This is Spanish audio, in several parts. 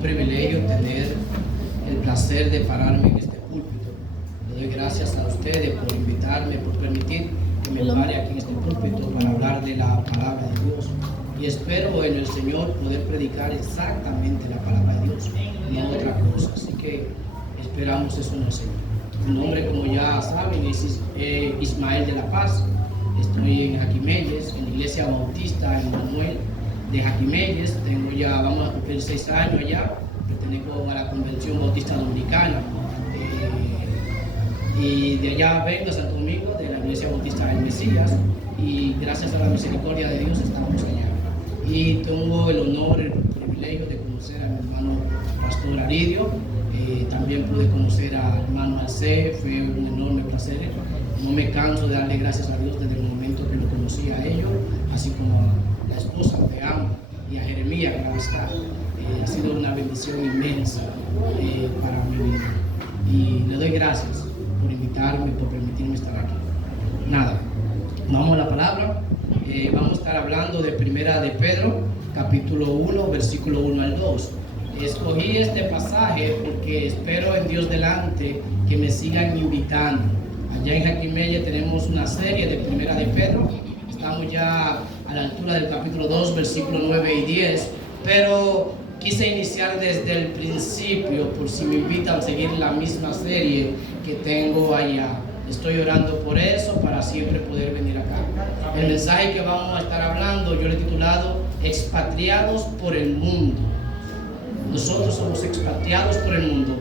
privilegio tener el placer de pararme en este púlpito. Le doy gracias a ustedes por invitarme, por permitir que me pare aquí en este púlpito para hablar de la palabra de Dios. Y espero en el Señor poder predicar exactamente la palabra de Dios, no otra cosa. Así que esperamos eso en el Señor. Mi nombre, como ya saben, es Ismael de la Paz. Estoy en Jaquimelles, en la Iglesia Bautista Emmanuel de Jaquimelles. Vamos a cumplir 6 años allá. Pertenezco a la Convención Bautista Dominicana. Y de allá vengo a Santo Domingo, de la Iglesia Bautista del Mesías. Y gracias a la misericordia de Dios estamos allá. Y tengo el honor, el privilegio de conocer a mi hermano Pastor Aridio. También pude conocer al hermano Alce, fue un enorme placer. No me canso de darle gracias a Dios desde el momento que lo conocí a ellos, así como a la esposa de ambos y a Jeremías, que está. Ha sido una bendición inmensa para mi vida. Y le doy gracias por invitarme, por permitirme estar aquí. Nada, vamos a la palabra. Vamos a estar hablando de Primera de Pedro, capítulo 1, versículo 1 al 2. Escogí este pasaje porque espero en Dios delante que me sigan invitando. Allá en Jaquimelles tenemos una serie de Primera de Pedro. Estamos ya a la altura del capítulo 2, versículos 9 y 10. Pero quise iniciar desde el principio por si me invitan a seguir la misma serie que tengo allá. Estoy orando por eso para siempre poder venir acá. El mensaje que vamos a estar hablando yo le he titulado Expatriados por el mundo. Nosotros somos expatriados por el mundo,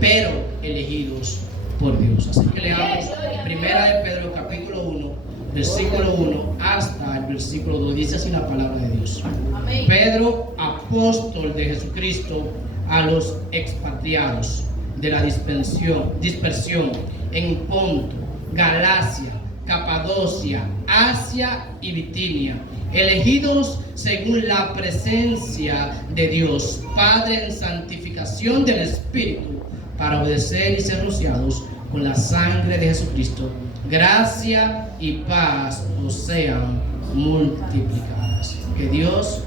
pero elegidos por Dios. Así que leamos Primera de Pedro capítulo 1, versículo 1 hasta el versículo 2. Dice así la palabra de Dios. Amén. Pedro, apóstol de Jesucristo, a los expatriados de la dispersión en Ponto, Galacia, Capadocia, Asia y Bitinia, elegidos según la presencia de Dios, Padre, en santificación del Espíritu, para obedecer y ser rociados con la sangre de Jesucristo. Gracia y paz os sean multiplicadas. Que Dios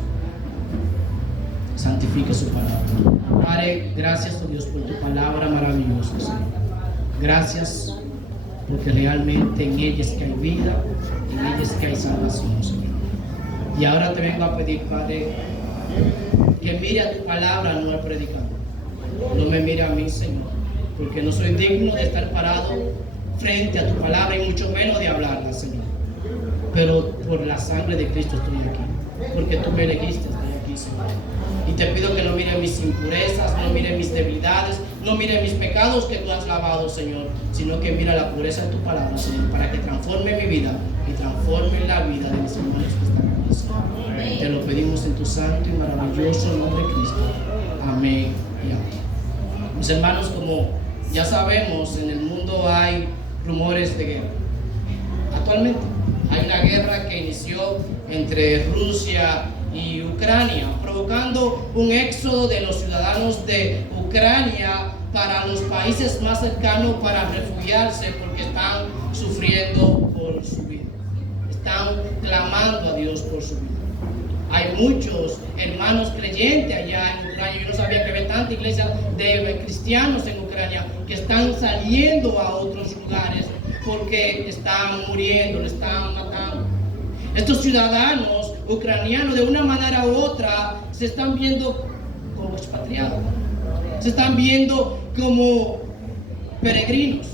santifique su palabra. Padre, gracias, oh Dios, por tu palabra maravillosa, Señor. Gracias porque realmente en ella es que hay vida, en ella es que hay salvación, Señor. Y ahora te vengo a pedir, Padre, que mire a tu palabra, no al predicador. No me mire a mí, Señor, porque no soy digno de estar parado frente a tu palabra y mucho menos de hablarla, Señor. Pero por la sangre de Cristo estoy aquí, porque tú me elegiste, estoy aquí, Señor. Y te pido que no mire mis impurezas, no mire mis debilidades, no mire mis pecados que tú has lavado, Señor, sino que mira la pureza de tu palabra, Señor, para que transforme mi vida y transforme la vida de mis hermanos que están aquí, Señor. Amén. Te lo pedimos en tu santo y maravilloso nombre de Cristo. Amén y amén. Mis hermanos, como ya sabemos, en el mundo hay rumores de guerra. Actualmente hay una guerra que inició entre Rusia y Ucrania, provocando un éxodo de los ciudadanos de Ucrania para los países más cercanos para refugiarse porque están sufriendo por su vida. Están clamando a Dios por su vida. Hay muchos hermanos creyentes allá en Ucrania. Yo no sabía que había tanta iglesia de cristianos en Ucrania que están saliendo a otros lugares porque están muriendo, le están matando. Estos ciudadanos ucranianos de una manera u otra se están viendo como expatriados, se están viendo como peregrinos,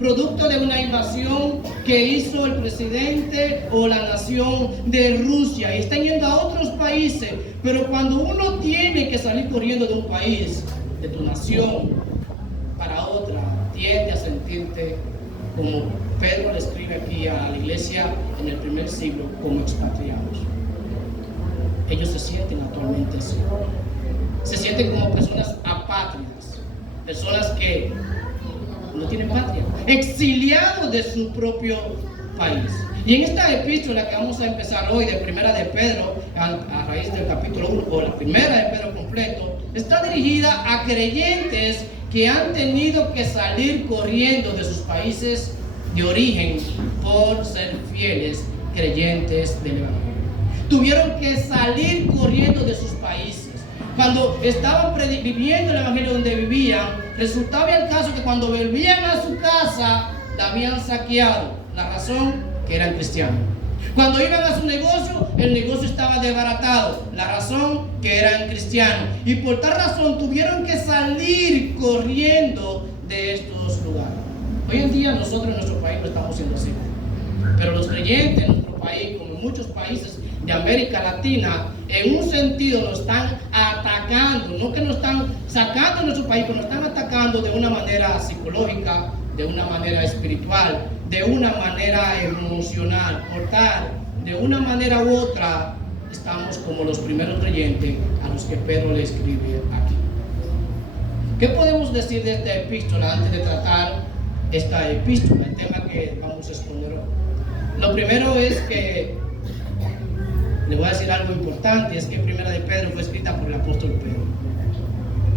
producto de una invasión que hizo el presidente o la nación de Rusia, y están yendo a otros países. Pero cuando uno tiene que salir corriendo de un país, de tu nación, para otra, tiende a sentirte, como Pedro le escribe aquí a la iglesia en el primer siglo, como expatriados. Ellos se sienten actualmente así. Se sienten como personas apátridas, personas que no tienen patria, exiliados de su propio país. Y en esta epístola que vamos a empezar hoy, de Primera de Pedro, a raíz del capítulo 1, o la Primera de Pedro completo, está dirigida a creyentes que han tenido que salir corriendo de sus países de origen por ser fieles creyentes del Evangelio. Tuvieron que salir corriendo de sus países, Cuando estaban viviendo el evangelio donde vivían, resultaba el caso que cuando volvían a su casa, la habían saqueado. La razón, que eran cristianos. Cuando iban a su negocio, el negocio estaba desbaratado. La razón, que eran cristianos. Y por tal razón tuvieron que salir corriendo de estos lugares. Hoy en día nosotros en nuestro país no estamos siendo así. Pero los creyentes en nuestro país, como en muchos países de América Latina, en un sentido nos están atacando. No que nos están sacando de nuestro país, pero nos están atacando de una manera psicológica, de una manera espiritual, de una manera emocional. Por tal, de una manera u otra, estamos como los primeros creyentes a los que Pedro le escribe aquí. ¿Qué podemos decir de esta epístola antes de tratar esta epístola, el tema que vamos a exponer hoy? Lo primero es que le voy a decir algo importante, es que Primera de Pedro fue escrita por el apóstol Pedro.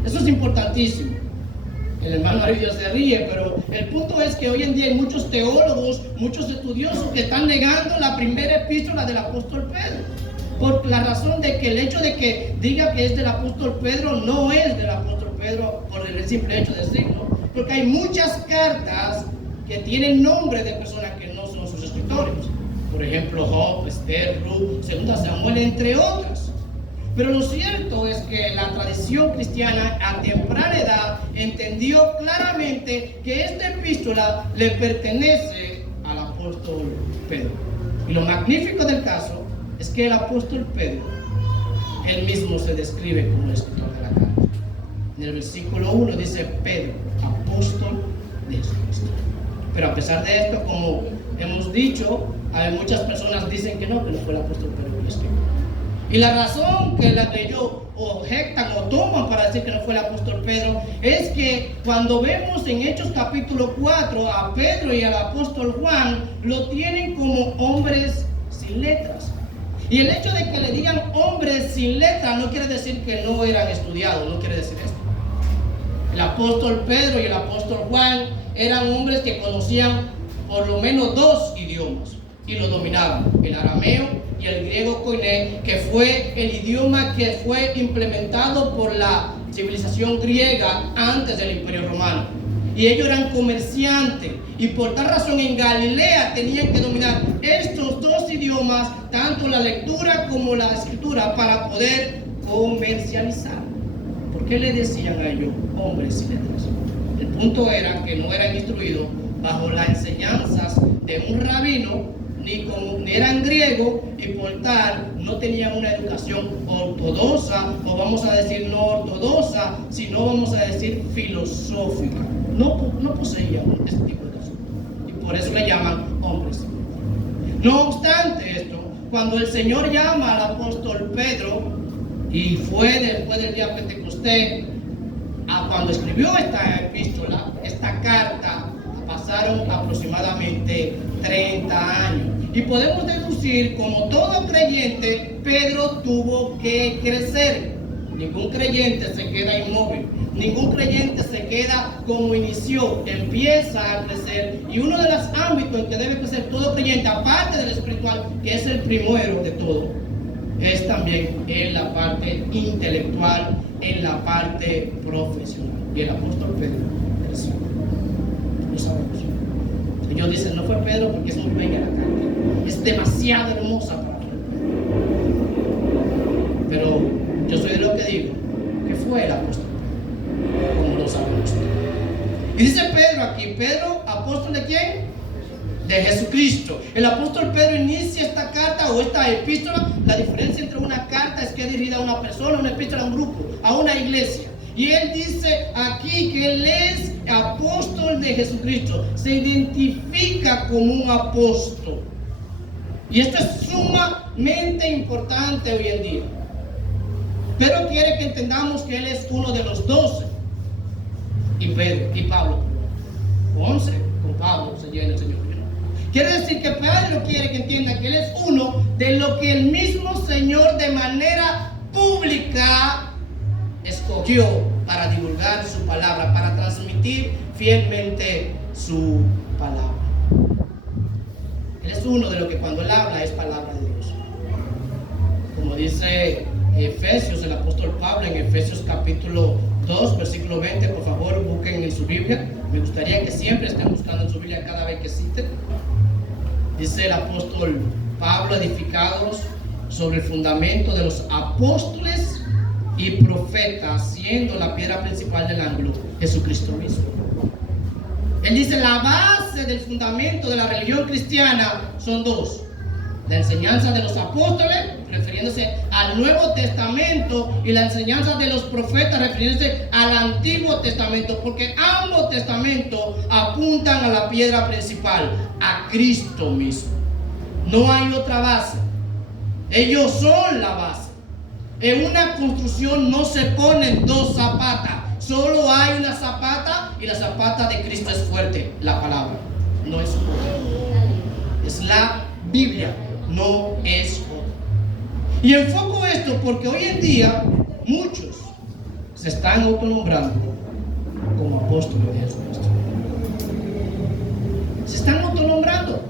Eso es importantísimo. El hermano Aridio se ríe, pero el punto es que hoy en día hay muchos teólogos, muchos estudiosos que están negando la primera epístola del apóstol Pedro. Por la razón de que el hecho de que diga que es del apóstol Pedro no es del apóstol Pedro por el simple hecho de decirlo. Porque hay muchas cartas que tienen nombre de personas que no son sus escritores. Por ejemplo, Job, Esther, Ruth, Segunda Samuel, entre otras. Pero lo cierto es que la tradición cristiana a temprana edad entendió claramente que esta epístola le pertenece al apóstol Pedro. Y lo magnífico del caso es que el apóstol Pedro, él mismo se describe como el escritor de la carta. En el versículo 1 dice: Pedro, apóstol de Jesucristo. Pero a pesar de esto, como hemos dicho, hay muchas personas dicen que no fue el apóstol Pedro que lo escribió. Y la razón que ellos objetan o toman para decir que no fue el apóstol Pedro es que cuando vemos en Hechos capítulo 4 a Pedro y al apóstol Juan, lo tienen como hombres sin letras. Y el hecho de que le digan hombres sin letras no quiere decir que no eran estudiados, no quiere decir esto. El apóstol Pedro y el apóstol Juan eran hombres que conocían por lo menos 2 idiomas y lo dominaban: el arameo y el griego koiné, que fue el idioma que fue implementado por la civilización griega antes del Imperio Romano. Y ellos eran comerciantes, y por tal razón en Galilea tenían que dominar estos 2 idiomas, tanto la lectura como la escritura, para poder comercializar. ¿Por qué le decían a ellos hombres sin letras? El punto era que no eran instruidos bajo las enseñanzas de un rabino, ni eran griegos, y por tal no tenían una educación ortodoxa, o vamos a decir no ortodoxa, sino vamos a decir filosófica. No poseían este tipo de cosas, y por eso le llaman hombres. No obstante esto, cuando el Señor llama al apóstol Pedro, y fue después del día Pentecostés, cuando escribió esta epístola, esta carta, pasaron aproximadamente 30 años. Y podemos deducir, como todo creyente, Pedro tuvo que crecer. Ningún creyente se queda inmóvil. Ningún creyente se queda como inició. Empieza a crecer. Y uno de los ámbitos en que debe crecer todo creyente, aparte del espiritual, que es el primero de todo, es también en la parte intelectual, en la parte profesional. Y el apóstol Pedro creció. Lo sabemos. Ellos dicen: no fue Pedro porque es muy bella la carta, es demasiado hermosa para Pedro. Pero yo soy de lo que digo que fue el apóstol Pedro, como lo sabemos. Y dice Pedro aquí: Pedro, apóstol ¿de quién? De Jesucristo. El apóstol Pedro inicia esta carta o esta epístola. La diferencia entre una carta es que es dirigida a una persona, una epístola a un grupo, a una iglesia. Y él dice aquí que él es apóstol de Jesucristo. Se identifica como un apóstol. Y esto es sumamente importante hoy en día. Pero quiere que entendamos que él es uno de los 12. Y Pablo, 11, con Pablo se llena el Señor. Quiere decir que Pedro quiere que entienda que él es uno de lo que el mismo Señor de manera pública escogió para divulgar su palabra, para transmitir fielmente su palabra. Él es uno de lo que cuando él habla es palabra de Dios. Como dice Efesios, el apóstol Pablo, en Efesios capítulo 2, versículo 20, por favor busquen en su Biblia. Me gustaría que siempre estén buscando en su Biblia cada vez que citen. Dice el apóstol Pablo: edificados sobre el fundamento de los apóstoles y profetas, siendo la piedra principal del ángulo Jesucristo mismo. Él dice: la base del fundamento de la religión cristiana son dos: la enseñanza de los apóstoles, refiriéndose al Nuevo Testamento, y la enseñanza de los profetas, refiriéndose al Antiguo Testamento, porque ambos testamentos apuntan a la piedra principal, a Cristo mismo. No hay otra base. Ellos son la base. En una construcción no se ponen dos zapatas, solo hay una zapata, y la zapata de Cristo es fuerte, la palabra, no es otra. Es la Biblia, no es otra. Y enfoco esto porque hoy en día muchos se están autonombrando como apóstoles de Jesucristo. Se están autonombrando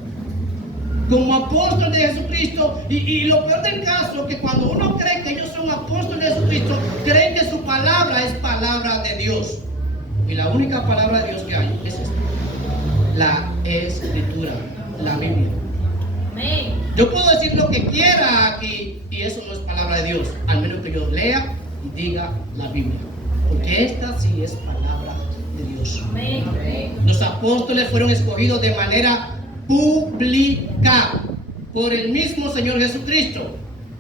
como apóstoles de Jesucristo, y lo peor del caso es que cuando uno cree que ellos son apóstoles de Jesucristo, creen que su palabra es palabra de Dios, y la única palabra de Dios que hay es esta: la Escritura, la Biblia. Amén. Yo puedo decir lo que quiera aquí y eso no es palabra de Dios, al menos que yo lea y diga la Biblia, porque esta sí es palabra de Dios. Amén. Los apóstoles fueron escogidos de manera pública por el mismo Señor Jesucristo.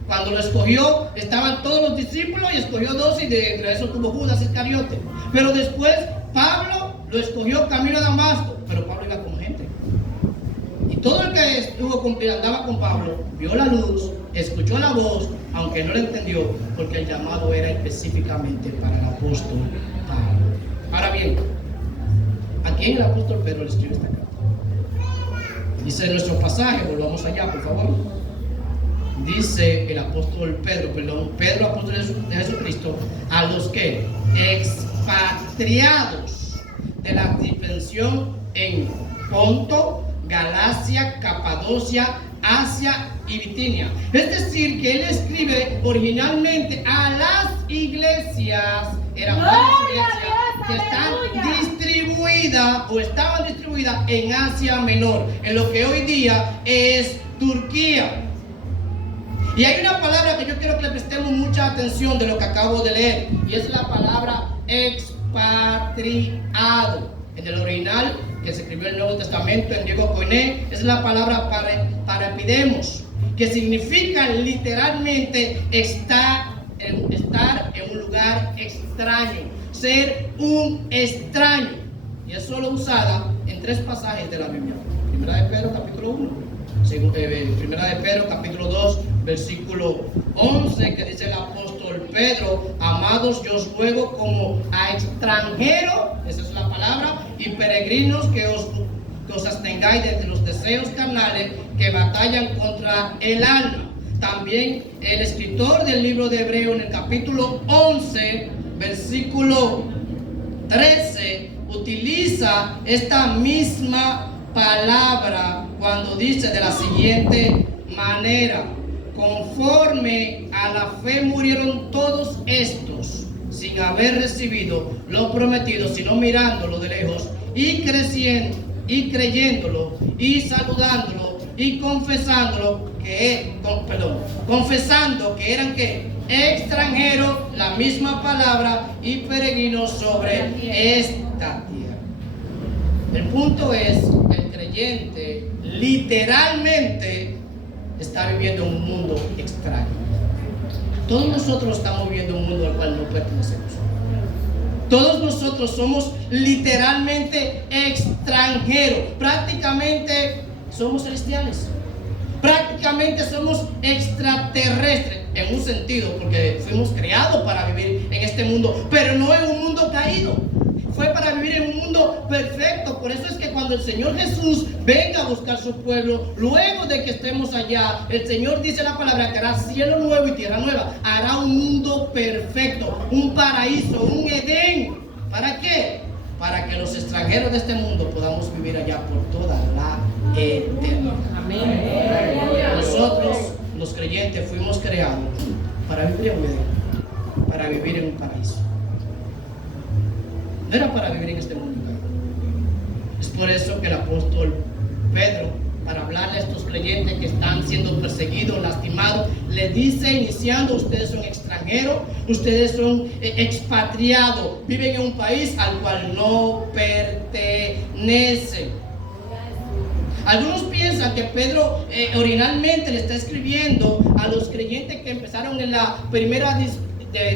Cuando lo escogió, estaban todos los discípulos y escogió 12, y de entre esos tuvo Judas Iscariote. Pero después Pablo lo escogió camino a Damasco, pero Pablo iba con gente. Y todo el que andaba con Pablo vio la luz, escuchó la voz, aunque no la entendió, porque el llamado era específicamente para el apóstol Pablo. Ahora bien, ¿a quién el apóstol Pedro le escribe esta carta? Dice nuestro pasaje, volvamos allá por favor. Dice el apóstol Pedro, apóstol de Jesucristo, a los que expatriados de la dispersión en Ponto, Galacia, Capadocia, Asia y Bitinia. Es decir, que él escribe originalmente a las iglesias, eran varias iglesias que estaban distribuidas en Asia Menor, en lo que hoy día es Turquía. Y hay una palabra que yo quiero que le prestemos mucha atención de lo que acabo de leer, y es la palabra expatriado. En el original que se escribió el Nuevo Testamento, en griego koiné, es la palabra parapidemos, que significa literalmente estar en un lugar extraño, ser un extraño. Y es solo usada en 3 pasajes de la Biblia: Primera de Pedro capítulo 1, Primera de Pedro capítulo 2 versículo 11, que dice el apóstol Pedro: amados, yo os ruego como a extranjeros, esa es la palabra, y peregrinos, que os abstengáis de los deseos carnales que batallan contra el alma. También el escritor del libro de Hebreo, en el capítulo 11 versículo 13, utiliza esta misma palabra cuando dice de la siguiente manera: conforme a la fe murieron todos estos, sin haber recibido lo prometido, sino mirándolo de lejos y creyéndolo y saludándolo y confesando que eran extranjeros, la misma palabra, y peregrinos sobre esta tierra. El punto es que el creyente literalmente está viviendo en un mundo extraño. Todos nosotros estamos viviendo un mundo al cual no pertenecemos. Todos nosotros somos literalmente extranjeros. Prácticamente somos celestiales. Prácticamente somos extraterrestres en un sentido, porque fuimos creados para vivir en este mundo, pero no en un mundo caído. Fue para vivir en un mundo perfecto. Por eso es que cuando el Señor Jesús venga a buscar su pueblo, luego de que estemos allá, el Señor dice la palabra que hará cielo nuevo y tierra nueva. Hará un mundo perfecto, un paraíso, un Edén. ¿Para qué? Para que los extranjeros de este mundo podamos vivir allá por toda la eternidad. Amén. Nosotros, los creyentes, fuimos creados para vivir en Edén, para vivir en un paraíso. No era para vivir en este mundo. Es por eso que el apóstol Pedro, para hablarle a estos creyentes que están siendo perseguidos, lastimados, les dice iniciando: ustedes son extranjeros, ustedes son expatriados, viven en un país al cual no pertenecen. Algunos piensan que Pedro originalmente le está escribiendo a los creyentes que empezaron en la primera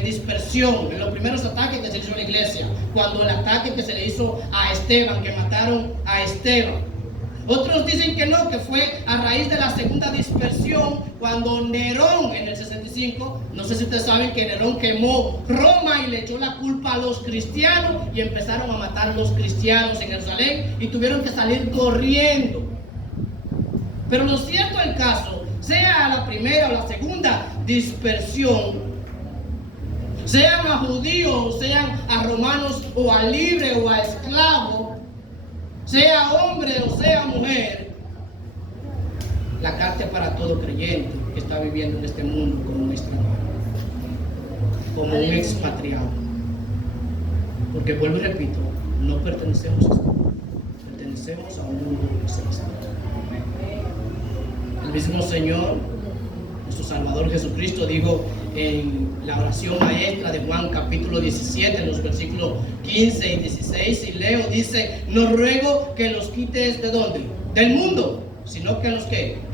dispersión, en los primeros ataques que se hizo en la iglesia, cuando el ataque que se le hizo a Esteban, que mataron a Esteban. Otros dicen que no, que fue a raíz de la segunda dispersión, cuando Nerón en el 65, no sé si ustedes saben que Nerón quemó Roma y le echó la culpa a los cristianos y empezaron a matar a los cristianos en Jerusalén y tuvieron que salir corriendo. Pero lo cierto del caso, sea la primera o la segunda dispersión, sean a judíos, sean a romanos, o a libre o a esclavo, sea hombre o sea mujer, la carta es para todo creyente que está viviendo en este mundo como un extranjero, como un expatriado. Porque vuelvo y repito, no pertenecemos a este mundo, pertenecemos a un mundo celestial. El mismo Señor, nuestro Salvador Jesucristo, dijo en la oración maestra de Juan capítulo 17, en los versículos 15 y 16, y leo, dice: no ruego que los quites ¿de dónde? Del mundo, sino que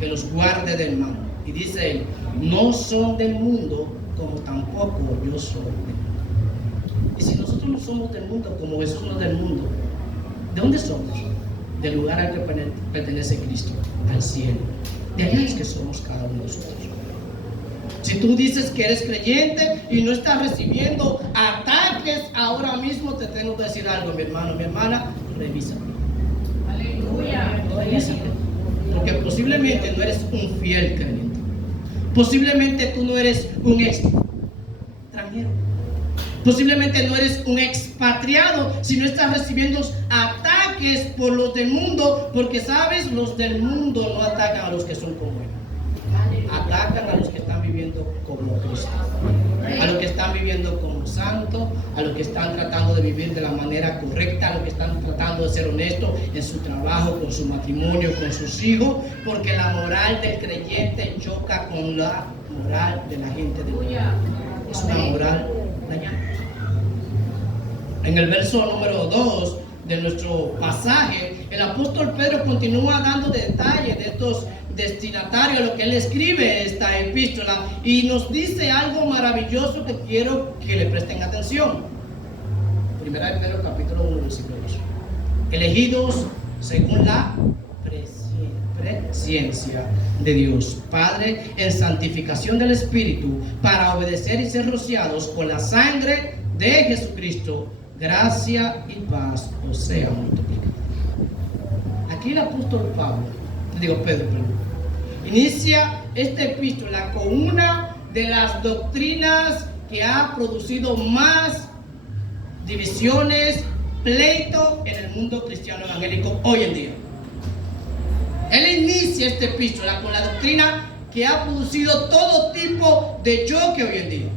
los guarde del mal. Y dice él: no son del mundo, como tampoco yo soy del mundo. Y si nosotros no somos del mundo, como Jesús no es del mundo, ¿de dónde somos? Del lugar al que pertenece Cristo, al cielo. De allá es que somos cada uno de nosotros. Si tú dices que eres creyente y no estás recibiendo ataques ahora mismo, te tengo que decir algo, mi hermano, mi hermana: revísate. Aleluya. Revísate. Porque posiblemente no eres un fiel creyente. Posiblemente tú no eres un extranjero. Posiblemente no eres un expatriado si no estás recibiendo ataques por los del mundo, porque sabes, los del mundo no atacan a los que son como él. Atacan a los que están viviendo como Cristo, a los que están viviendo como santos, a los que están tratando de vivir de la manera correcta, a los que están tratando de ser honestos en su trabajo, con su matrimonio, con sus hijos, porque la moral del creyente choca con la moral de la gente de Dios. Es una moral dañada. En el verso número 2 de nuestro pasaje, el apóstol Pedro continúa dando detalles de estos destinatarios a lo que él escribe esta epístola, y nos dice algo maravilloso que quiero que le presten atención. Primera de Pedro capítulo 1 versículo 8: elegidos según la presciencia de Dios Padre en santificación del Espíritu, para obedecer y ser rociados con la sangre de Jesucristo, gracia y paz os sea multiplicada. Aquí el apóstol Pedro, inicia esta epístola con una de las doctrinas que ha producido más divisiones, pleito en el mundo cristiano evangélico hoy en día. Él inicia esta epístola con la doctrina que ha producido todo tipo de choque hoy en día,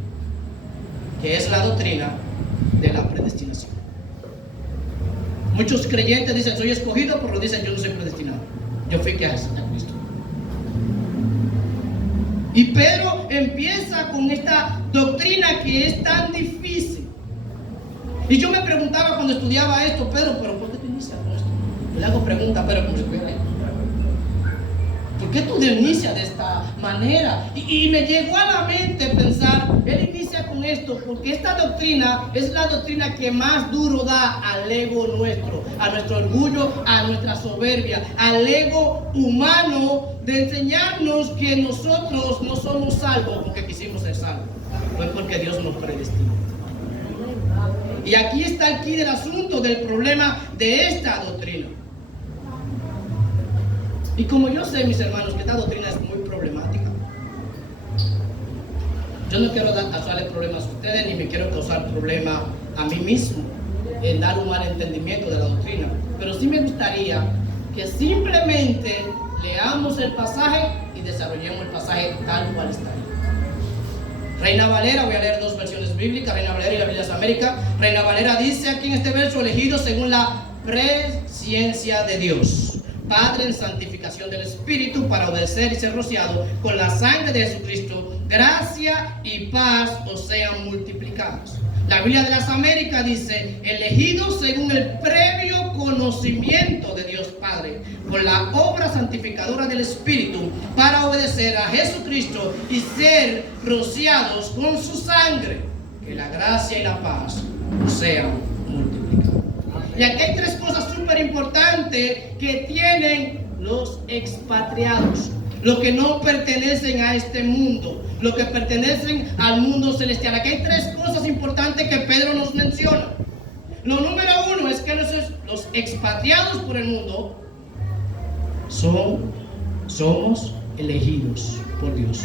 que es la doctrina de la predestinación. Muchos creyentes dicen: soy escogido, pero dicen: yo no soy predestinado, yo fui que a Cristo. Y Pedro empieza con esta doctrina que es tan difícil. Y yo me preguntaba cuando estudiaba esto: Pedro, ¿pero por qué tú inicias con esto? Yo le hago preguntas, pero como se puede. ¿Por qué tú inicias de esta manera? Y me llegó a la mente pensar: él inicia con esto porque esta doctrina es la doctrina que más duro da al ego nuestro, a nuestro orgullo, a nuestra soberbia, al ego humano, de enseñarnos que nosotros no somos salvos porque quisimos ser salvos, no es porque Dios nos predestinó. Y aquí está el quid del asunto, del problema de esta doctrina. Y como yo sé, mis hermanos, que esta doctrina es muy problemática, yo no quiero causarle problemas a ustedes, ni me quiero causar problemas a mí mismo en dar un mal entendimiento de la doctrina, pero sí me gustaría que simplemente leamos el pasaje y desarrollemos el pasaje tal cual está ahí. Reina Valera, voy a leer dos versiones bíblicas, Reina Valera y la Biblia de América. Reina Valera dice aquí en este verso: elegidos según la presciencia de Dios, Padre, en santificación del Espíritu, para obedecer y ser rociado con la sangre de Jesucristo, gracia y paz os sean multiplicados. La Biblia de las Américas dice: elegidos según el previo conocimiento de Dios Padre, con la obra santificadora del Espíritu, para obedecer a Jesucristo y ser rociados con su sangre, que la gracia y la paz os sean multiplicados. Y aquí hay tres cosas súper importantes que tienen los expatriados, los que no pertenecen a este mundo, los que pertenecen al mundo celestial. Aquí hay tres cosas importantes que Pedro nos menciona. Lo número uno es que los expatriados por el mundo somos elegidos por Dios.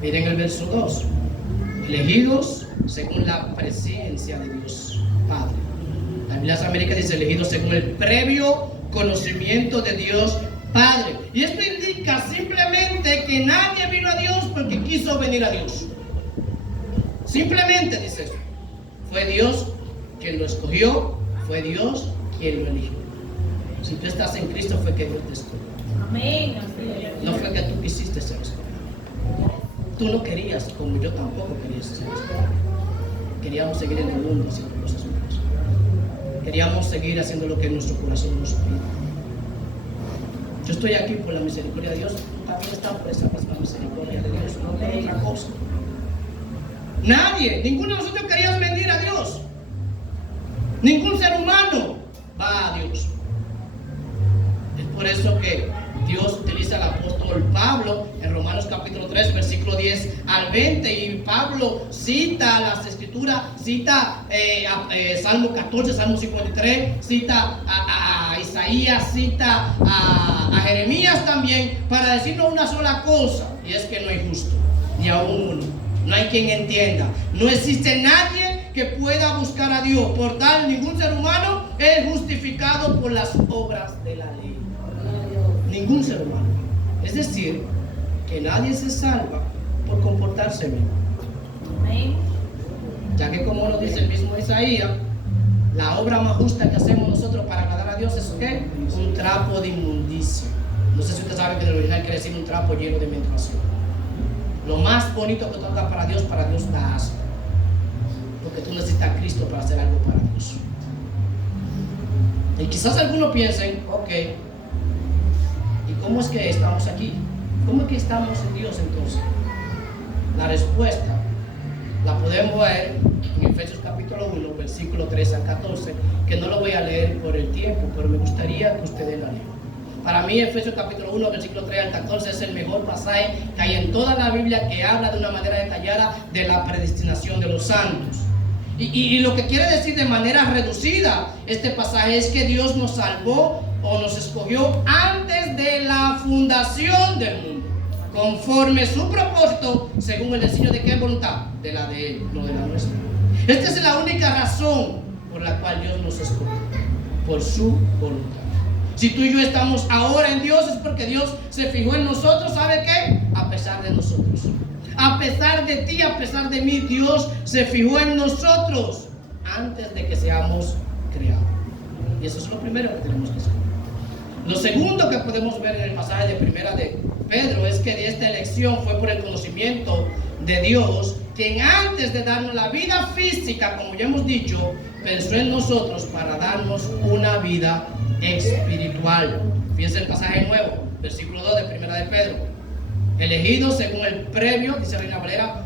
Miren el verso 2: elegidos según la presencia de Dios Padre. La Biblia de América dice: elegidos según el previo conocimiento de Dios Padre. Y esto indica simplemente que nadie vino a Dios porque quiso venir a Dios. Simplemente dice eso. Fue Dios quien lo escogió, fue Dios quien lo eligió. Si tú estás en Cristo, fue que Dios te escogió. Amén. No fue que tú quisiste ser escogido. Tú no querías, como yo tampoco quería ser escogido. Queríamos seguir en el mundo haciendo cosas malas. Queríamos seguir haciendo lo que nuestro corazón nos pide. Yo estoy aquí por la misericordia de Dios. Tú también estás por esa misma misericordia de Dios, no por otra cosa. Nadie, ninguno de nosotros queríamos venir a Dios. Ningún ser humano va a Dios. Es por eso que Dios utiliza al apóstol Pablo en Romanos capítulo 3, versículo 10 al 20. Y Pablo cita las escrituras, cita Salmo 14, Salmo 53, cita a Isaías, cita a Jeremías también, para decirnos una sola cosa: y es que no hay justo, ni aún uno. No hay quien entienda. No existe nadie que pueda buscar a Dios. Por tal, ningún ser humano es justificado por las obras de la ley. Ningún ser humano. Es decir, que nadie se salva por comportarse bien. Amén. Ya que, como lo dice el mismo Isaías, la obra más justa que hacemos nosotros para agradar a Dios es ¿qué? Un trapo de inmundicia. No sé si usted sabe que en el original quiere decir un trapo lleno de menstruación. Lo más bonito que toca para Dios da asco. Porque tú necesitas a Cristo para hacer algo para Dios. Y quizás algunos piensen: ok, ¿y cómo es que estamos aquí? ¿Cómo es que estamos en Dios entonces? La respuesta la podemos ver en Efesios capítulo 1, versículo 13 al 14, que no lo voy a leer por el tiempo, pero me gustaría que ustedes lo lean. Para mí, Efesios capítulo 1, versículo 3 al 14 es el mejor pasaje que hay en toda la Biblia, que habla de una manera detallada de la predestinación de los santos. Y lo que quiere decir de manera reducida este pasaje es que Dios nos salvó o nos escogió antes de la fundación del mundo, conforme su propósito, según el diseño de qué voluntad, de la de Él, no de la nuestra. Esta es la única razón por la cual Dios nos escogió, por su voluntad. Si tú y yo estamos ahora en Dios, es porque Dios se fijó en nosotros. ¿Sabe qué? A pesar de nosotros, a pesar de ti, a pesar de mí, Dios se fijó en nosotros antes de que seamos creados. Y eso es lo primero que tenemos que saber. Lo segundo que podemos ver en el pasaje de primera de Pedro es que de esta elección fue por el conocimiento de Dios, quien antes de darnos la vida física, como ya hemos dicho, pensó en nosotros para darnos una vida espiritual. Fíjense el pasaje nuevo, versículo 2 de primera de Pedro: elegidos según el previo, dice Reina Valera,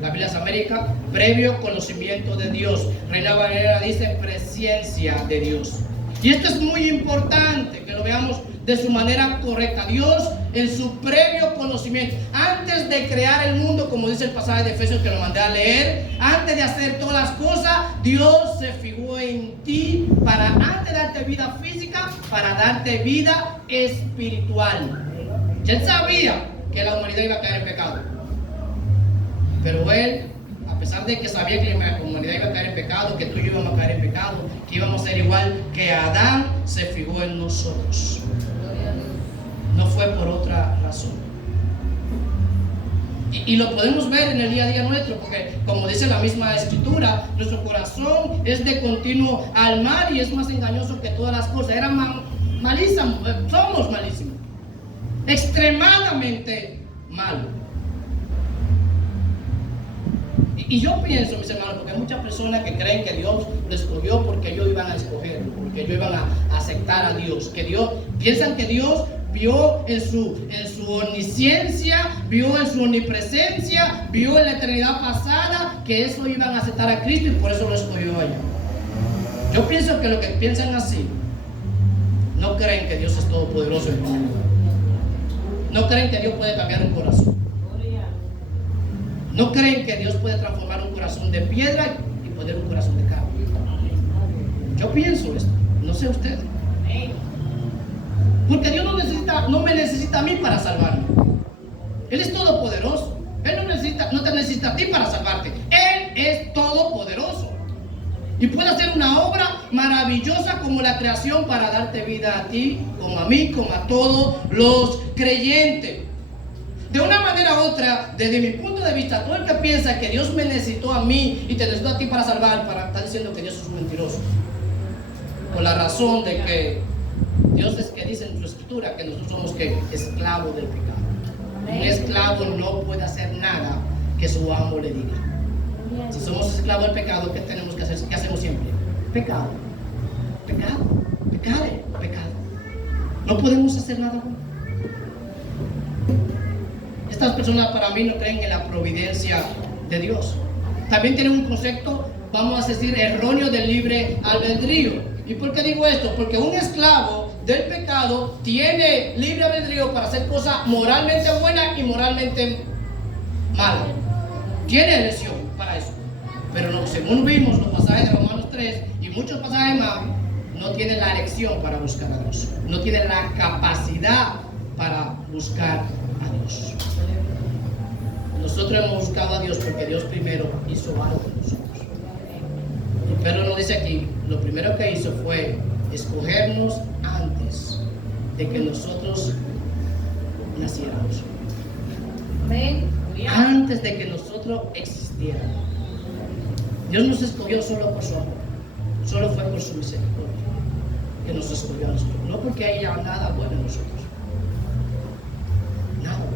la Biblia de América, previo conocimiento de Dios. Reina Valera dice presciencia de Dios. Y esto es muy importante que lo veamos de su manera correcta. Dios, en su previo conocimiento, antes de crear el mundo, como dice el pasaje de Efesios que lo mandé a leer, antes de hacer todas las cosas, Dios se fijó en ti para, antes de darte vida física, para darte vida espiritual. Ya Él sabía que la humanidad iba a caer en pecado, pero Él, a pesar de que sabía que la humanidad iba a caer en pecado, que tú y yo íbamos a caer en pecado, que íbamos a ser igual que Adán, se fijó en nosotros. No fue por otra razón. Y lo podemos ver en el día a día nuestro, porque como dice la misma escritura, nuestro corazón es de continuo al mal y es más engañoso que todas las cosas. Malísimos, somos malísimos, extremadamente malos. Y yo pienso, mis hermanos, porque hay muchas personas que creen que Dios lo escogió porque ellos iban a escogerlo, porque ellos iban a aceptar a Dios, piensan que Dios vio en su omnisciencia, vio en su omnipresencia, vio en la eternidad pasada que eso iban a aceptar a Cristo y por eso lo escogió a ellos. Yo pienso que los que piensan así no creen que Dios es todopoderoso en primer lugar. No creen que Dios puede cambiar un corazón. No creen que Dios puede transformar un corazón de piedra y poner un corazón de carne. Yo pienso esto, no sé ustedes. Porque Dios no me necesita a mí para salvarme. Él es todopoderoso. Él no te necesita a ti para salvarte. Él es todopoderoso. Y puede hacer una obra maravillosa como la creación para darte vida a ti, como a mí, como a todos los creyentes. De una manera u otra, desde mi punto de vista, todo el que piensa que Dios me necesitó a mí y te necesitó a ti para salvar, está diciendo que Dios es un mentiroso. Por la razón de que Dios es que dice en su escritura que nosotros somos esclavos del pecado. Un esclavo no puede hacer nada que su amo le diga. Si somos esclavos del pecado, ¿qué tenemos que hacer? ¿Qué hacemos siempre? Pecado. No podemos hacer nada bueno. Estas personas para mí no creen en la providencia de Dios. También tienen un concepto, vamos a decir, erróneo del libre albedrío. ¿Y por qué digo esto? Porque un esclavo del pecado tiene libre albedrío para hacer cosas moralmente buenas y moralmente malas. Tiene elección para eso. Pero no, según vimos los pasajes de Romanos 3 y muchos pasajes más, no tiene la elección para buscar a Dios. No tiene la capacidad para buscar a Dios. Nosotros hemos buscado a Dios porque Dios primero hizo algo con nosotros. Y Pedro nos dice aquí, lo primero que hizo fue escogernos antes de que nosotros naciéramos. Antes de que nosotros existiéramos. Dios nos escogió solo por su amor. Solo fue por su misericordia que nos escogió a nosotros. No porque haya nada bueno en nosotros. Nada bueno.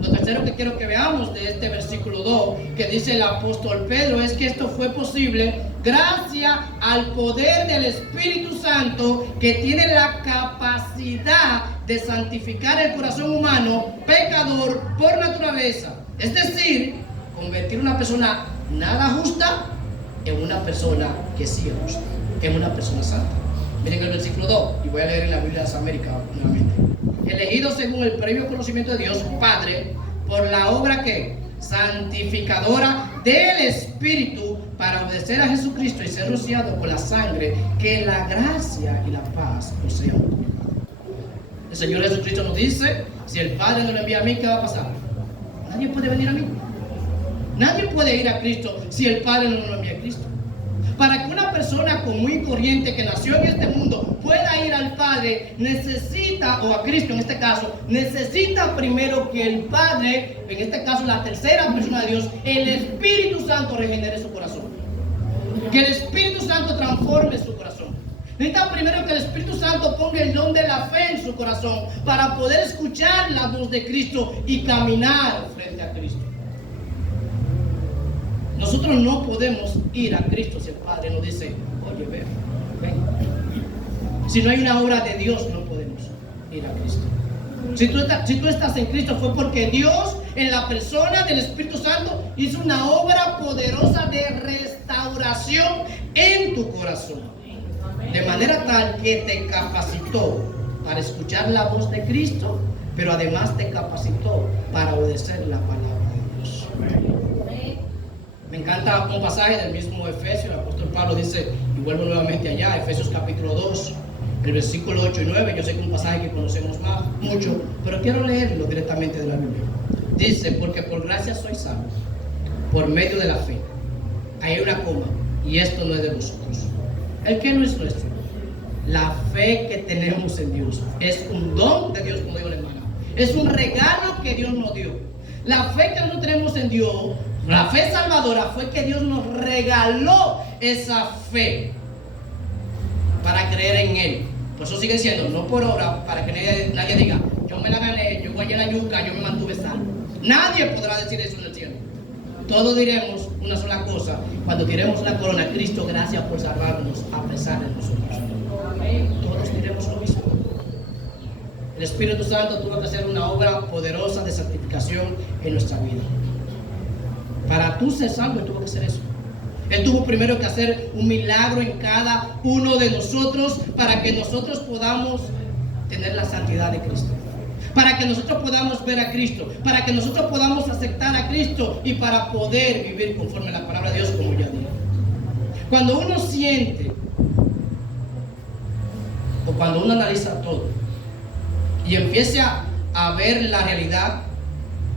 Lo tercero que quiero que veamos de este versículo 2 que dice el apóstol Pedro es que esto fue posible gracias al poder del Espíritu Santo que tiene la capacidad de santificar el corazón humano pecador por naturaleza. Es decir, convertir una persona nada justa en una persona que sí es justa, en una persona santa. Miren el versículo 2, y voy a leer en la Biblia de las Américas nuevamente. Elegido según el previo conocimiento de Dios Padre, por la obra que santificadora del Espíritu, para obedecer a Jesucristo y ser rociado con la sangre, que la gracia y la paz os sean multiplicadas. El Señor Jesucristo nos dice, si el Padre no lo envía a mí, ¿qué va a pasar? Nadie puede venir a mí. Nadie puede ir a Cristo si el Padre no lo envía a Cristo. Para que una persona común y corriente que nació en este mundo pueda ir al Padre, necesita, o a Cristo en este caso, necesita primero que el Padre, en este caso la tercera persona de Dios, el Espíritu Santo regenere su corazón. Que el Espíritu Santo transforme su corazón. Necesita primero que el Espíritu Santo ponga el don de la fe en su corazón para poder escuchar la voz de Cristo y caminar frente a Cristo. Nosotros no podemos ir a Cristo si el Padre nos dice, oye, ven. Si no hay una obra de Dios, no podemos ir a Cristo. Si tú estás en Cristo fue porque Dios, en la persona del Espíritu Santo, hizo una obra poderosa de restauración en tu corazón. De manera tal que te capacitó para escuchar la voz de Cristo, pero además te capacitó para obedecer la palabra de Dios. Me encanta un pasaje del mismo Efesios. El apóstol Pablo dice, y vuelvo nuevamente allá, Efesios capítulo 2, el versículo 8 y 9. Yo sé que es un pasaje que conocemos mucho, pero quiero leerlo directamente de la Biblia. Dice, porque por gracia sois salvos, por medio de la fe. Hay una coma, y esto no es de vosotros. ¿El que no es nuestro? La fe que tenemos en Dios. Es un don de Dios, como dijo la hermana. Es un regalo que Dios nos dio. La fe que nosotros tenemos en Dios, la fe salvadora, fue que Dios nos regaló esa fe para creer en Él. Por eso sigue diciendo, no por obra, para que nadie diga, yo me la gané, yo guayé la yuca, yo me mantuve salvo. Nadie podrá decir eso en el cielo. Todos diremos una sola cosa, cuando tiremos la corona, Cristo, gracias por salvarnos a pesar de nosotros. Todos diremos lo mismo. El Espíritu Santo tuvo que hacer una obra poderosa de santificación en nuestra vida. Para tú ser salvo, Él tuvo que hacer eso. Él tuvo primero que hacer un milagro en cada uno de nosotros para que nosotros podamos tener la santidad de Cristo. Para que nosotros podamos ver a Cristo. Para que nosotros podamos aceptar a Cristo y para poder vivir conforme a la palabra de Dios, como ya dije. Cuando uno siente o cuando uno analiza todo y empieza a ver la realidad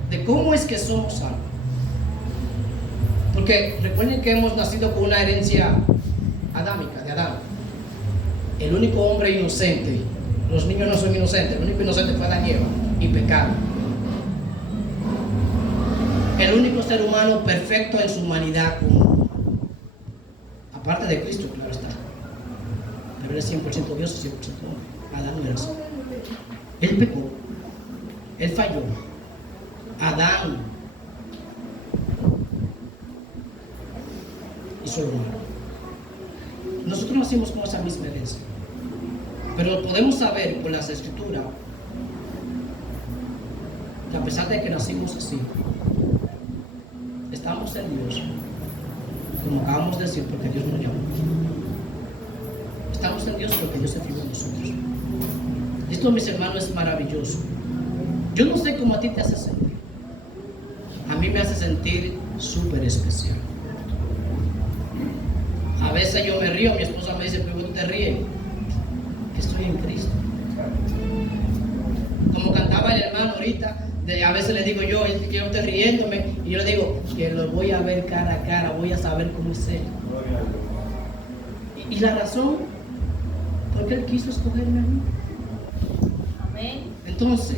de cómo es que somos salvos. Porque recuerden que hemos nacido con una herencia adámica, de Adán. El único hombre inocente, los niños no son inocentes, el único inocente fue Adán y Eva, y pecado. El único ser humano perfecto en su humanidad, aparte de Cristo, claro está. Pero él es 100% Dios y 100% hombre. Adán no era así. Él pecó, él falló. Adán hizo lo malo. Nosotros nacimos con esa misma herencia, pero podemos saber con las escrituras que a pesar de que nacimos así, estamos en Dios, como acabamos de decir, porque Dios nos llamó. Estamos en Dios porque Dios se fijó en nosotros. Esto, mis hermanos, es maravilloso. Yo no sé cómo a ti te hace sentir. A mí me hace sentir súper especial. A veces yo me río, mi esposa me dice, ¿por qué tú te ríes? Que estoy en Cristo. Como cantaba el hermano ahorita, a veces le digo yo estoy riéndome, y yo le digo que lo voy a ver cara a cara, voy a saber cómo es Él. Y la razón, porque Él quiso escogerme a mí. Amén. Entonces,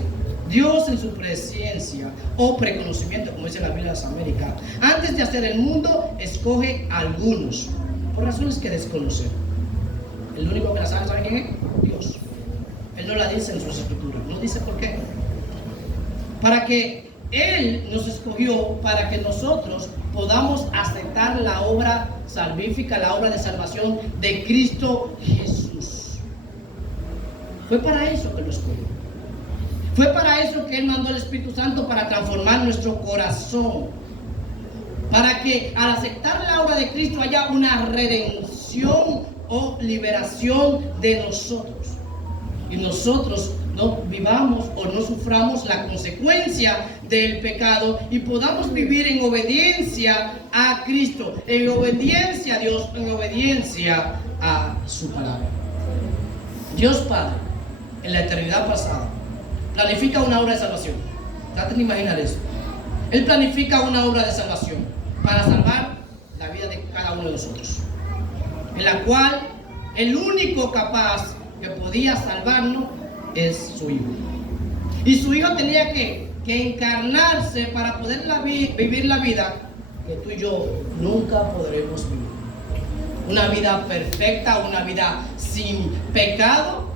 Dios en su presencia o preconocimiento, como dice la Biblia de las Américas, antes de hacer el mundo, escoge a algunos, por razones que desconocen. El único que la sabe, ¿sabe quién es? Dios. Él no la dice en sus escrituras, no dice por qué. Para que Él nos escogió, para que nosotros podamos aceptar la obra salvífica, la obra de salvación de Cristo Jesús. Fue para eso que lo escogió. Fue para eso que Él mandó al Espíritu Santo, para transformar nuestro corazón. Para que al aceptar la obra de Cristo haya una redención o liberación de nosotros. Y nosotros no vivamos o no suframos la consecuencia del pecado y podamos vivir en obediencia a Cristo, en obediencia a Dios, en obediencia a su palabra. Dios Padre, en la eternidad pasada, planifica una obra de salvación. Traten de imaginar eso. Él planifica una obra de salvación para salvar la vida de cada uno de nosotros, en la cual el único capaz que podía salvarnos es su Hijo. Y su Hijo tenía que encarnarse para poder vivir la vida que tú y yo nunca podremos vivir. Una vida perfecta, una vida sin pecado,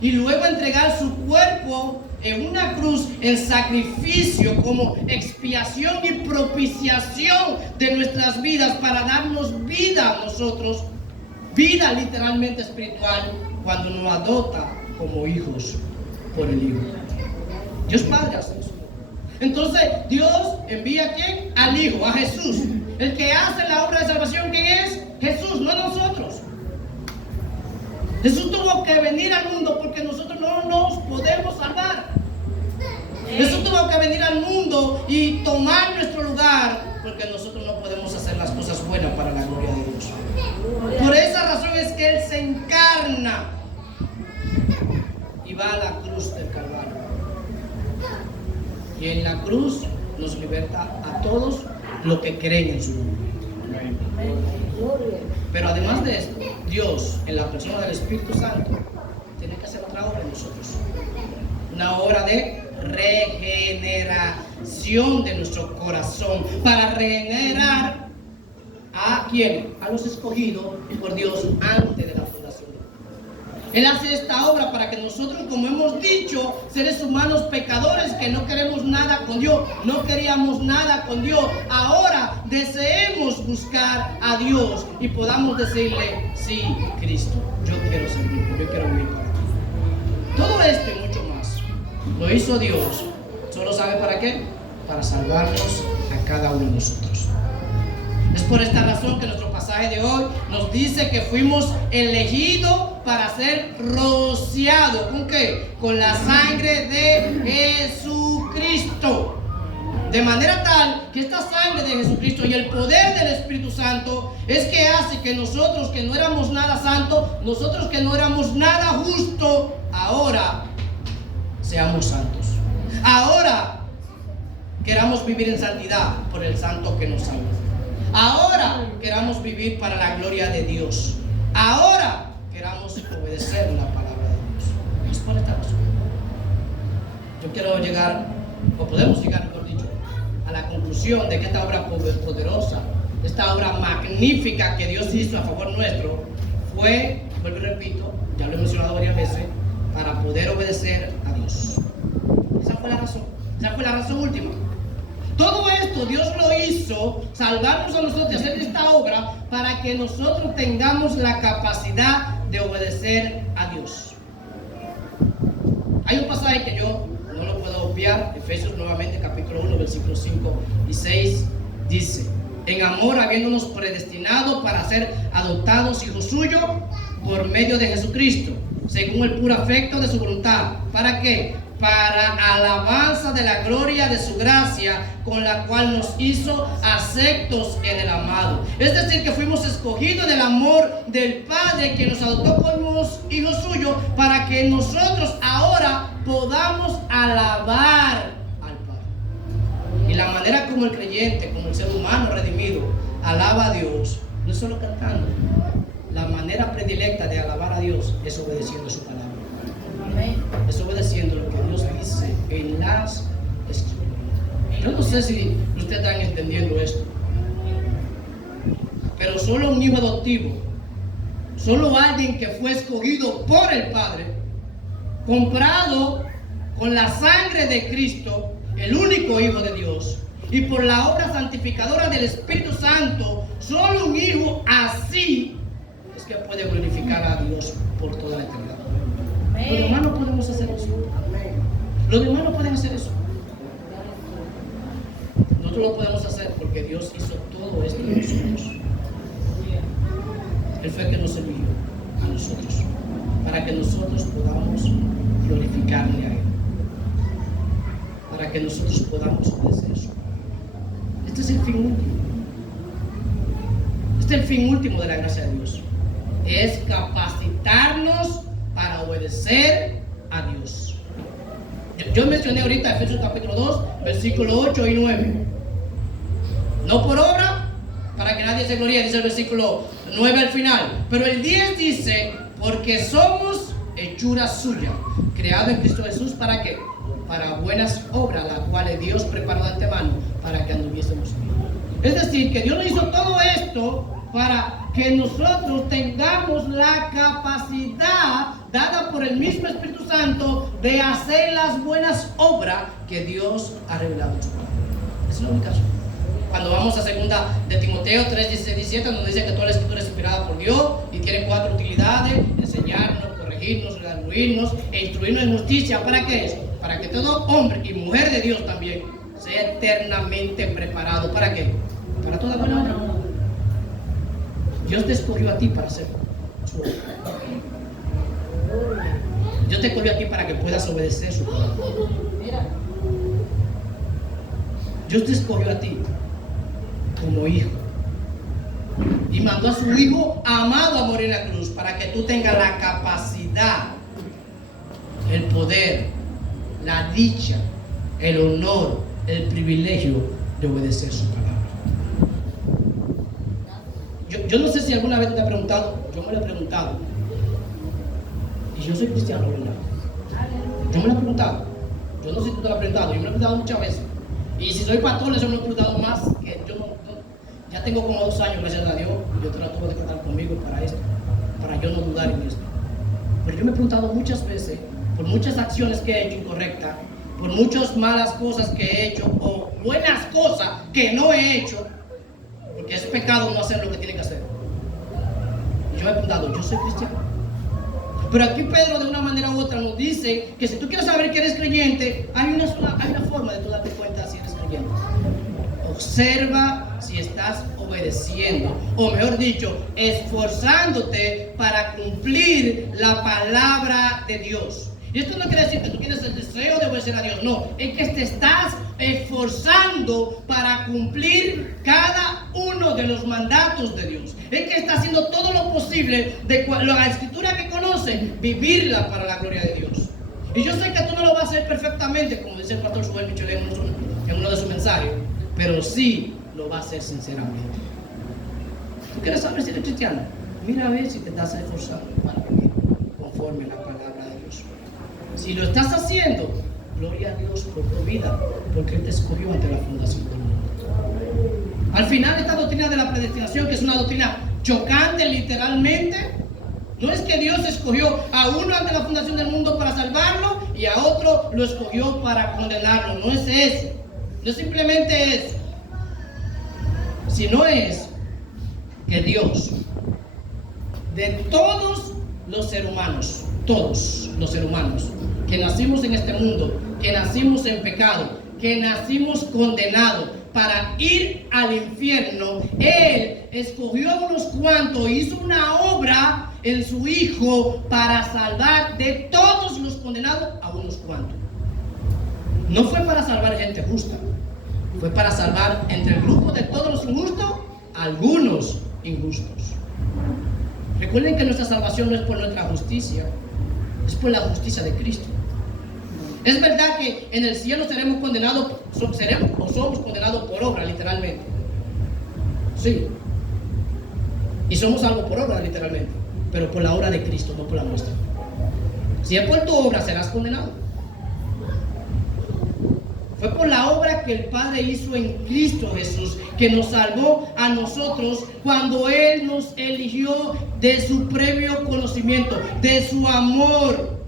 y luego entregar su cuerpo en una cruz en sacrificio como expiación y propiciación de nuestras vidas para darnos vida a nosotros, vida literalmente espiritual, cuando nos adopta como hijos por el Hijo. Dios Padre hace eso. Entonces Dios envía ¿a quién? Al Hijo, a Jesús. El que hace la obra de salvación, ¿quién es? Jesús, no nosotros. Jesús tuvo que venir al mundo porque nosotros no nos podemos salvar. Jesús tuvo que venir al mundo y tomar nuestro lugar porque nosotros no podemos hacer las cosas buenas para la gloria de Dios. Por esa razón es que Él se encarna y va a la cruz del Calvario. Y en la cruz nos liberta a todos los que creen en su nombre. Pero además de esto, Dios, en la persona del Espíritu Santo, tiene que hacer otra obra en nosotros. Una obra de conversión de nuestro corazón, para regenerar ¿a quién? A los escogidos por Dios antes de la fundación del mundo. Él hace esta obra para que nosotros, como hemos dicho, seres humanos pecadores que no queremos nada con Dios, no queríamos nada con Dios, ahora deseemos buscar a Dios y podamos decirle: sí, Cristo, yo quiero servirte, yo quiero vivir para ti. Todo esto y mucho más lo hizo Dios. ¿Solo sabe para qué? Para salvarnos a cada uno de nosotros. Es por esta razón que nuestro pasaje de hoy nos dice que fuimos elegidos para ser rociados. ¿Con qué? Con la sangre de Jesucristo. De manera tal que esta sangre de Jesucristo y el poder del Espíritu Santo es que hace que nosotros que no éramos nada santo, nosotros que no éramos nada justo, ahora seamos santos. Ahora queramos vivir en santidad por el santo que nos salva. Ahora queramos vivir para la gloria de Dios. Ahora queramos obedecer la palabra de Dios. Es por esta razón. Yo quiero llegar, o podemos llegar, mejor dicho, a la conclusión de que esta obra poderosa, esta obra magnífica que Dios hizo a favor nuestro, fue, vuelvo y repito, ya lo he mencionado varias veces, para poder obedecer a Dios. Esa fue la razón. Esa fue la razón última. Todo esto Dios lo hizo, salvarnos a nosotros y hacer esta obra para que nosotros tengamos la capacidad de obedecer a Dios. Hay un pasaje que yo no lo puedo obviar, Efesios nuevamente, capítulo 1, versículos 5 y 6, dice: en amor, habiéndonos predestinado para ser adoptados hijos suyos por medio de Jesucristo, según el puro afecto de su voluntad. ¿Para qué? Para alabanza de la gloria de su gracia, con la cual nos hizo aceptos en el amado. Es decir, que fuimos escogidos del amor del Padre, que nos adoptó como hijos suyos, para que nosotros ahora podamos alabar al Padre. Y la manera como el creyente, como el ser humano redimido, alaba a Dios, no es solo cantando. La manera predilecta de alabar a Dios es obedeciendo su palabra. Es obedeciendo lo que Dios dice en las Escrituras. Yo no sé si ustedes están entendiendo esto, pero solo un hijo adoptivo, solo alguien que fue escogido por el Padre, comprado con la sangre de Cristo, el único Hijo de Dios, y por la obra santificadora del Espíritu Santo, solo un hijo así es que puede glorificar a Dios por toda la eternidad. Los demás no podemos hacer eso. Los demás no pueden hacer eso. Nosotros lo podemos hacer porque Dios hizo todo esto en nosotros. Él fue el que nos eligió a nosotros para que nosotros podamos glorificarle a Él, para que nosotros podamos obedecer eso. Este es el fin último. Este es el fin último de la gracia de Dios. Es capacitarnos para obedecer a Dios. Yo mencioné ahorita Efesios capítulo 2, versículo 8 y 9. No por obra, para que nadie se gloríe, dice el versículo 9 al final. Pero el 10 dice: porque somos hechura suya, creado en Cristo Jesús, ¿para qué? Para buenas obras, las cuales Dios preparó de antemano para que anduviésemos bien. Es decir, que Dios nos hizo todo esto para que nosotros tengamos la capacidad dada por el mismo Espíritu Santo de hacer las buenas obras que Dios ha revelado en su palabra. Esa es la única razón. Cuando vamos a segunda de Timoteo 3, 16, 17, nos dice que toda la Escritura es inspirada por Dios y tiene 4 utilidades: enseñarnos, corregirnos, redarguirnos e instruirnos en justicia. ¿Para qué es? Para que todo hombre y mujer de Dios también sea eternamente preparado. ¿Para qué? Para toda buena obra. Dios te escogió a ti para hacer su obra. Dios te escogió a ti para que puedas obedecer su palabra. Dios te escogió a ti como hijo y mandó a su hijo amado a morir en la cruz para que tú tengas la capacidad, el poder, la dicha, el honor, el privilegio de obedecer su palabra. Yo no sé si alguna vez te ha preguntado, yo me lo he preguntado, y yo soy cristiano, ¿verdad? Yo me lo he preguntado, yo no sé si tú te lo has preguntado, yo me lo he preguntado muchas veces, Y si soy pastor, eso me he preguntado más, que yo ya tengo como 2 años, gracias a Dios, yo trato de contar conmigo para esto, para yo no dudar en esto. Pero yo me he preguntado muchas veces, por muchas acciones que he hecho incorrectas, por muchas malas cosas que he hecho, o buenas cosas que no he hecho, porque es pecado no hacer lo que tiene que hacer. Y yo me he preguntado, ¿yo soy cristiano? Pero aquí Pedro de una manera u otra nos dice que si tú quieres saber que eres creyente, hay una forma de tú darte cuenta si eres creyente. Observa si estás obedeciendo, o mejor dicho, esforzándote para cumplir la palabra de Dios. Y esto no quiere decir que tú tienes el deseo de obedecer a Dios, no, es que te estás esforzando para cumplir cada uno de los mandatos de Dios. Es que está haciendo todo lo posible de la escritura que conoce, vivirla para la gloria de Dios. Y yo sé que tú no lo vas a hacer perfectamente, como dice el pastor Joel Michelet en uno de sus mensajes, pero sí lo va a hacer sinceramente. ¿Tú quieres saber si eres cristiano? Mira a ver si te estás esforzando para vivir conforme a la palabra de Dios. Si lo estás haciendo, gloria a Dios por tu vida, porque Él te escogió ante la fundación del mundo. Al final, esta doctrina de la predestinación, que es una doctrina chocante literalmente, no es que Dios escogió a uno ante la fundación del mundo para salvarlo y a otro lo escogió para condenarlo. No es eso. No es simplemente eso. Sino es que Dios, de todos los seres humanos, que nacimos en este mundo, que nacimos en pecado, que nacimos condenados para ir al infierno, Él escogió a unos cuantos, hizo una obra en su Hijo para salvar de todos los condenados a unos cuantos. No fue para salvar gente justa, fue para salvar entre el grupo de todos los injustos, algunos injustos. Recuerden que nuestra salvación no es por nuestra justicia, es por la justicia de Cristo. Es verdad que en el cielo seremos condenados, somos condenados por obra, literalmente. Sí. Y somos salvos por obra, literalmente. Pero por la obra de Cristo, no por la nuestra. Si es por tu obra, serás condenado. Fue por la obra que el Padre hizo en Cristo Jesús, que nos salvó a nosotros cuando Él nos eligió de su previo conocimiento, de su amor.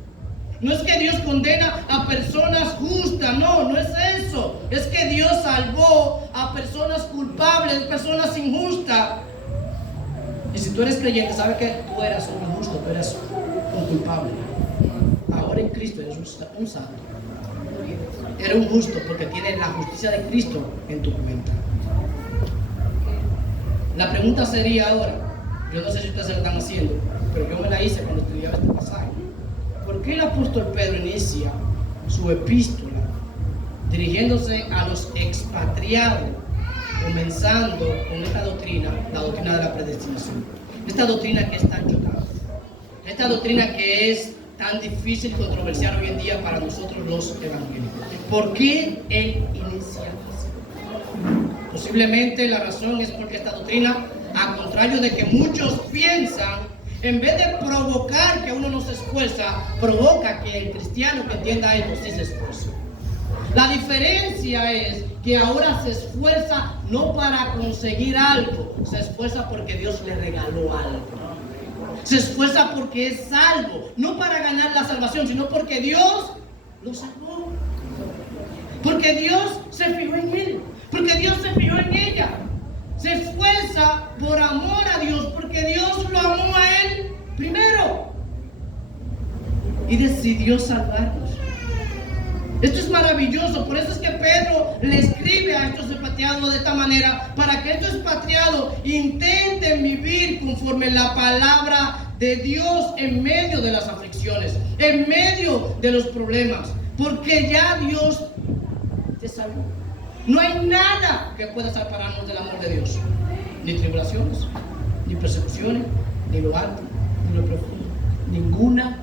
No es que Dios condena a personas justas, no es eso. Es que Dios salvó a personas culpables, personas injustas. Y si tú eres creyente, sabes que tú eras un injusto, tú eras un culpable. Ahora en Cristo eres un santo. Eres un justo porque tienes la justicia de Cristo en tu cuenta. La pregunta sería ahora, yo no sé si ustedes se lo están haciendo, pero yo me la hice cuando estudiaba este pasaje. ¿Por qué el apóstol Pedro inicia su epístola dirigiéndose a los expatriados, comenzando con esta doctrina, la doctrina de la predestinación? Esta doctrina que es tan chocante, esta doctrina que es tan difícil y controversial hoy en día para nosotros los evangélicos. ¿Por qué él inicia así? Posiblemente la razón es porque esta doctrina, a contrario de que muchos piensan, en vez de provocar que uno no se esfuerza, provoca que el cristiano que entienda esto sí se esfuerce. La diferencia es que ahora se esfuerza no para conseguir algo, se esfuerza porque Dios le regaló algo. Se esfuerza porque es salvo, no para ganar la salvación, sino porque Dios lo salvó. Porque Dios se fijó en él, porque Dios se fijó en ella. Se esfuerza por amor a Dios, porque Dios lo amó a él primero y decidió salvarnos. Esto es maravilloso, por eso es que Pedro le escribe a estos expatriados de esta manera, para que estos expatriados intenten vivir conforme la palabra de Dios en medio de las aflicciones, en medio de los problemas, porque ya Dios te salvó. No hay nada que pueda separarnos del amor de Dios, ni tribulaciones, ni persecuciones, ni lo alto, ni lo profundo, ninguna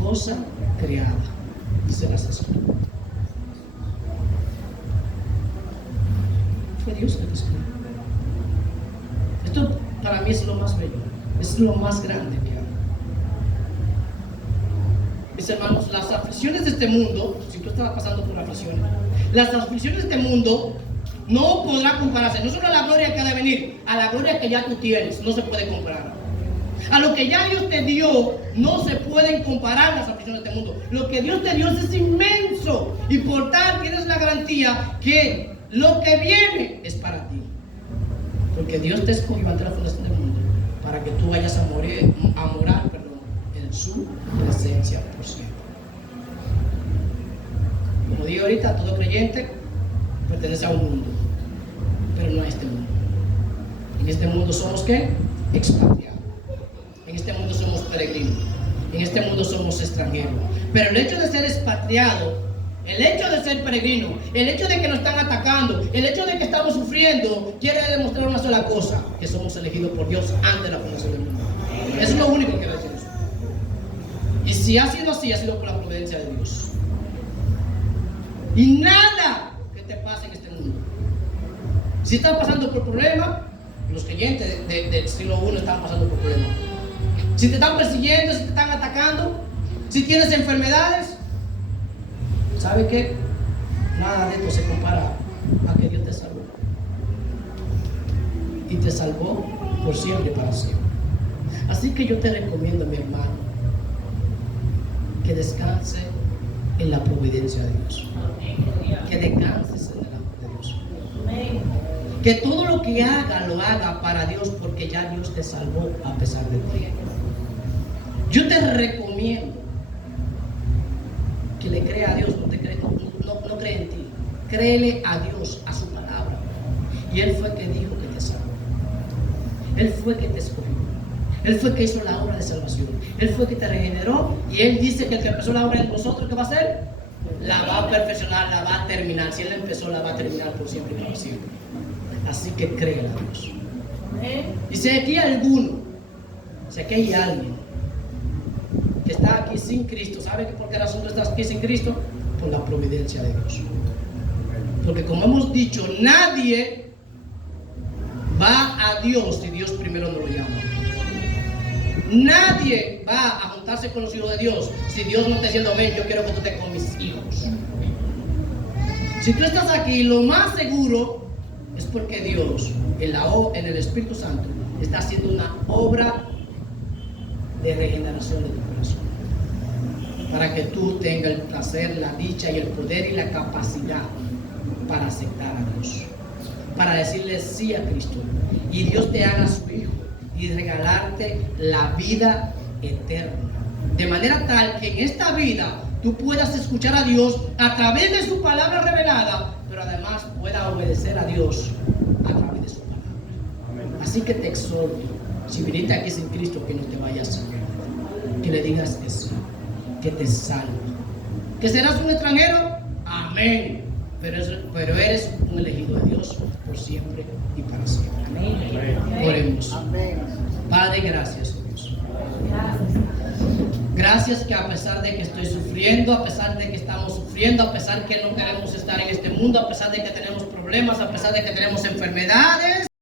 cosa creada, dice la Escritura. Fue Dios que te escogió. Esto para mí es lo más bello, es lo más grande que hay. Mis hermanos, las aflicciones de este mundo, si tú estás pasando por aflicciones, Las aflicciones de este mundo no podrá compararse, no solo a la gloria que ha de venir, a la gloria que ya tú tienes, no se puede comparar. A lo que ya Dios te dio, no se pueden comparar las aflicciones de este mundo. Lo que Dios te dio es inmenso, y por tal tienes la garantía que lo que viene es para ti. Porque Dios te escogió ante la fundación del mundo para que tú vayas a morar en su presencia por siempre. Como digo ahorita, todo creyente pertenece a un mundo, pero no a este mundo. En este mundo somos ¿qué? Expatriados. En este mundo somos peregrinos. En este mundo somos extranjeros. Pero el hecho de ser expatriado, el hecho de ser peregrino, el hecho de que nos están atacando, el hecho de que estamos sufriendo, quiere demostrar una sola cosa: que somos elegidos por Dios antes de la fundación del mundo. Eso es lo único que va a decir eso. Y si ha sido así, ha sido por la providencia de Dios. Y nada que te pase en este mundo, si están pasando por problemas, los creyentes del siglo I están pasando por problemas. Si te están persiguiendo, si te están atacando, si tienes enfermedades, ¿sabe qué? Nada de esto se compara a que Dios te salvó. Y te salvó por siempre y para siempre. Así que yo te recomiendo, mi hermano, que descanse en la providencia de Dios. Que descanses en el amor de Dios. Que todo lo que haga, lo haga para Dios, porque ya Dios te salvó a pesar de ti. Yo te recomiendo que le crea a Dios, no cree en ti. Créele a Dios, a su palabra. Y Él fue que dijo que te salvó. Él fue que te escogió. Él fue que hizo la obra de salvación. Él fue que te regeneró. Y Él dice que el que empezó la obra en vosotros, ¿qué va a hacer? La va a perfeccionar, la va a terminar. Si Él empezó, la va a terminar por siempre y para siempre. Así que créele a Dios. Y si aquí hay alguno, si aquí hay alguien que está aquí sin Cristo, ¿sabe por qué razón tú estás aquí sin Cristo? Por la providencia de Dios. Porque como hemos dicho, nadie va a Dios si Dios primero no lo llama. Nadie va a juntarse con los hijos de Dios si Dios no está diciendo: ven, yo quiero que tú estés con mis hijos. Si tú estás aquí, lo más seguro es porque Dios, en el Espíritu Santo, está haciendo una obra de regeneración de tu corazón, para que tú tengas el placer, la dicha y el poder y la capacidad para aceptar a Dios, para decirle sí a Cristo, y Dios te haga su hijo y regalarte la vida eterna, de manera tal que en esta vida tú puedas escuchar a Dios a través de su palabra revelada, pero además puedas obedecer a Dios a través de su palabra. Así que te exhorto, si viniste aquí sin Cristo, que no te vayas a ver, que le digas que sí, que te salve. ¿Que serás un extranjero? Amén. Pero eres un elegido de Dios por siempre y para siempre. Amén. Oremos. Amén. Padre, gracias, Dios. Gracias que a pesar de que estoy sufriendo, a pesar de que estamos sufriendo, a pesar de que no queremos estar en este mundo, a pesar de que tenemos problemas, a pesar de que tenemos enfermedades,